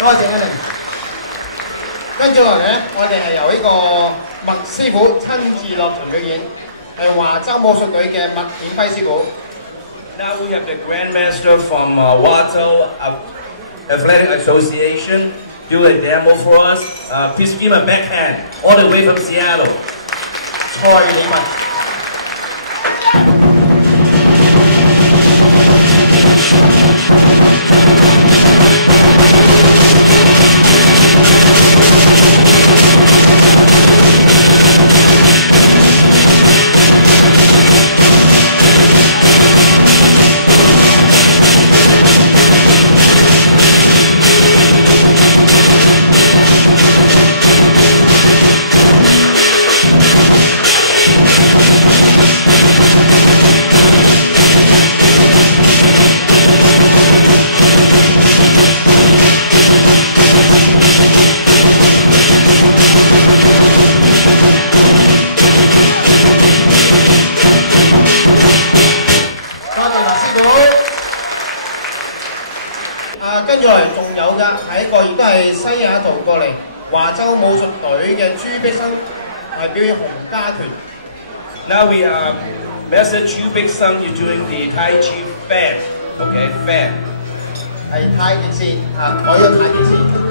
多謝 Helen。跟住落嚟咧，我哋係由呢個麥師傅親自落場表演，係華州武術隊嘅麥顯輝師傅。Now we have the Grandmaster from Wazhou Athletic Association do a demo for us. Please give him a backhand all the way from Seattle. 蔡李文。跟住落嚟仲有㗎，係一個亦都係西雅圖過嚟華州武術隊嘅朱碧生，係表演洪家拳。Now we Master Chu Big Sung, you're doing the Tai Chi fan, okay? Fan. 係太極線啊，改咗太極線。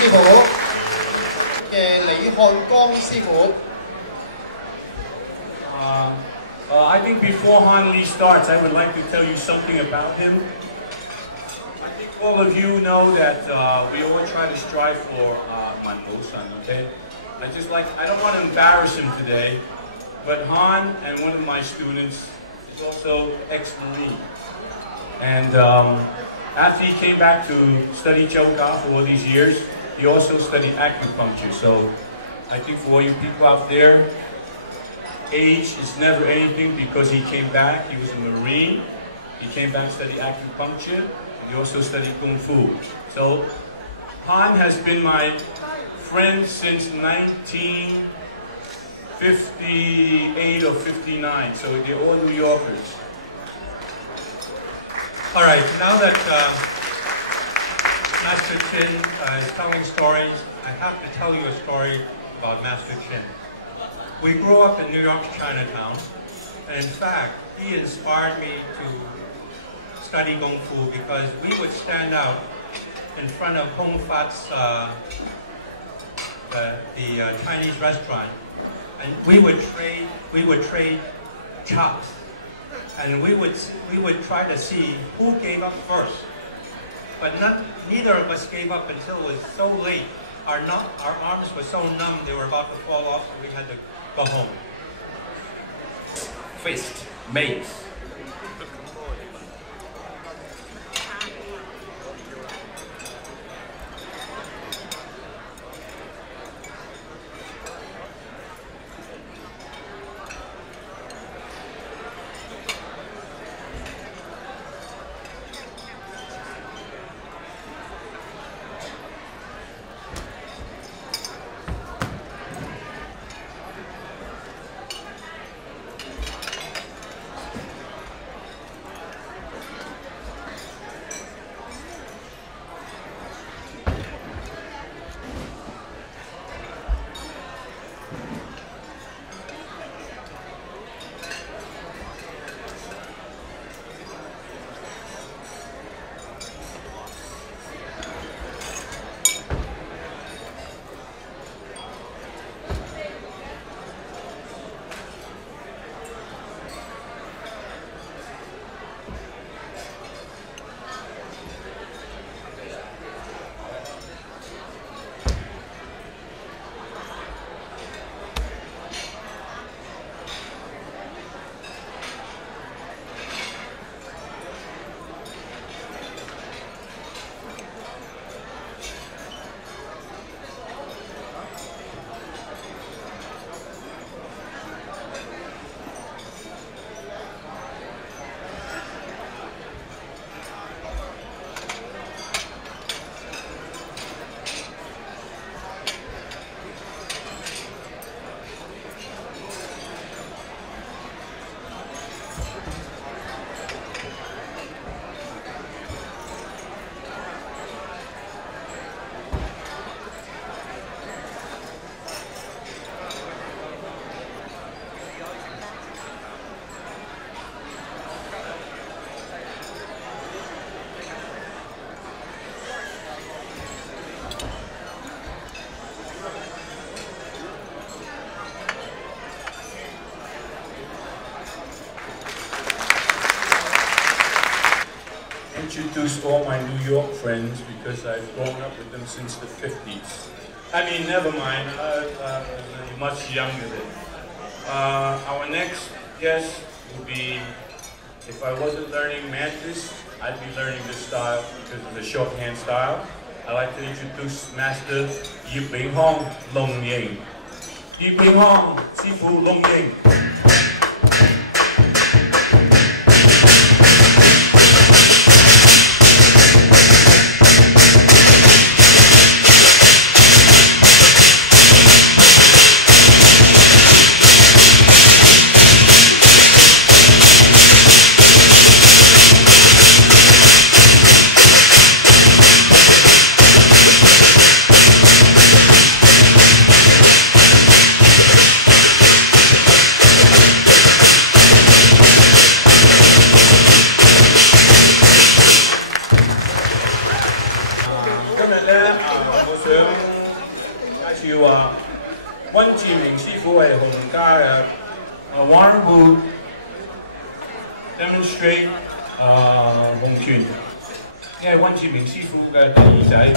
師傅嘅李漢江師傅。I think before Han Lee starts, I would like to tell you something about him. I think all of you know that we all try to strive for Manmosan, okay? I don't want to embarrass him today, but Han and one of my students is also ex-Marine. And after he came back to study Jook for all these years, he also studied acupuncture. So I think for all you people out there, age is never anything because he came back, he was a Marine, he came back to study acupuncture, he also studied Kung Fu. So Han has been my friend since 1958 or 59, so they're all New Yorkers. All right, now that Master Chin is telling stories, I have to tell you a story about Master Chin. We grew up in New York's Chinatown, and in fact, he inspired me to study Kung Fu because we would stand out in front of Hong Fat's, the Chinese restaurant, and we would trade chops, and we would try to see who gave up first. But neither of us gave up until it was so late. Our arms were so numb they were about to fall off, so we had to go home. Fist, mace. Introduce all my New York friends because I've grown up with them since the 50s. I mean, never mind, much younger than. Our next guest will be, if I wasn't learning Mantis, I'd be learning this style because of the shorthand style. I'd like to introduce Master Yi Bing Hong Long Ying. Yi Bing Hong, Sifu Long Ying. One will demonstrate 洪拳，因為温志明師傅嘅第二仔。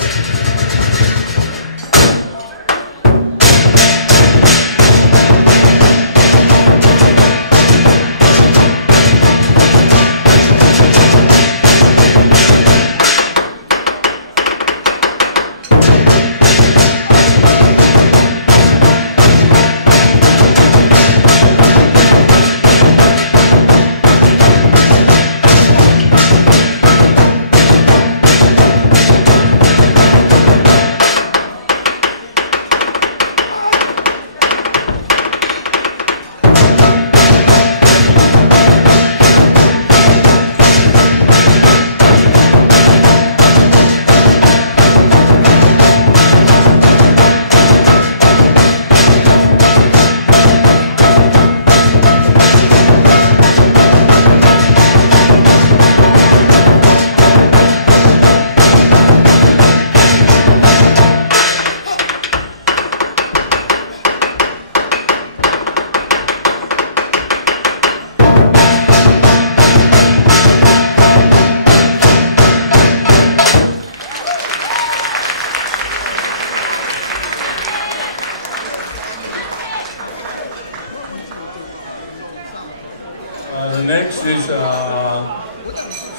next is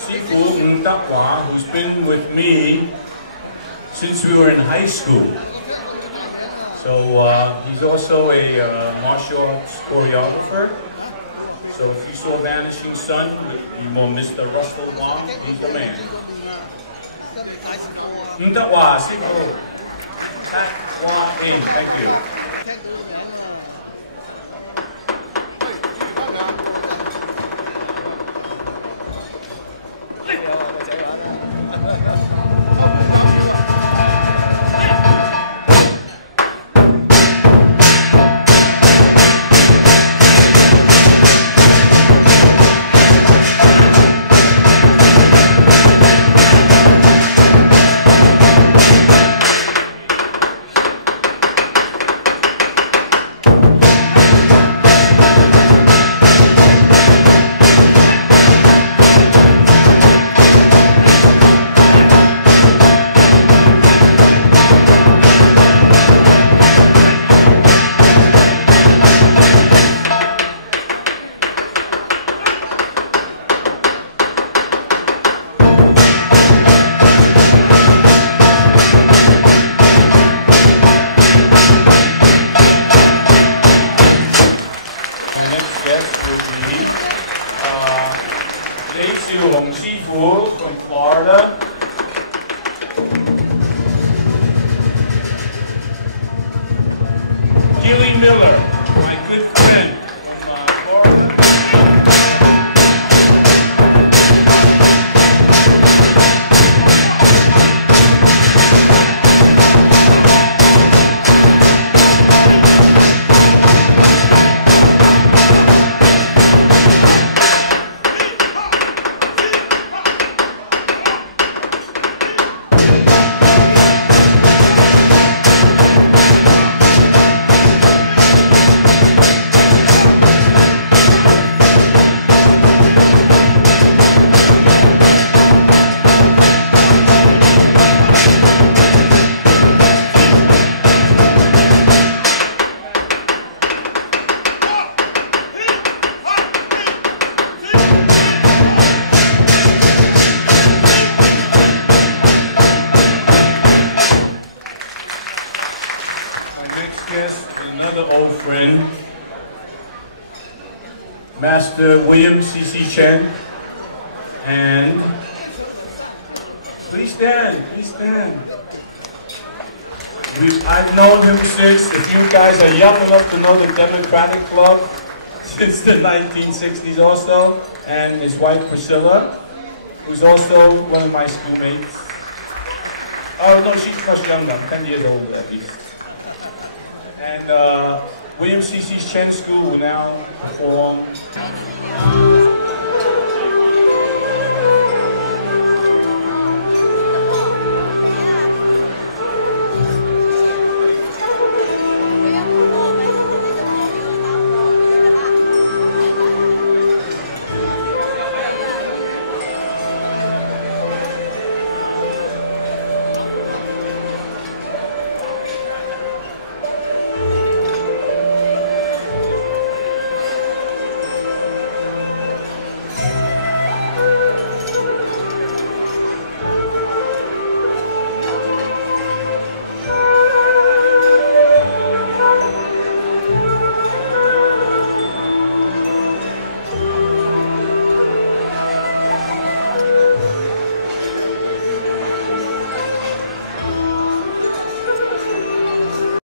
Sifu Ngdakwa, who's been with me since we were in high school. So he's also a martial arts choreographer. So if you saw Vanishing Sun, you will Mr. Russell Wong, he's the man. Ngdakwa, Sifu. In. Thank you. From Florida. Gilly Miller, my good friend from Florida. Master William C.C. Chen, and please stand, please stand. I've known him since, if you guys are young enough to know, the Democratic Club, since the 1960s also, and his wife Priscilla, who's also one of my schoolmates. Oh no, she's much younger, 10 years old at least. And William C.C. Chen School will now perform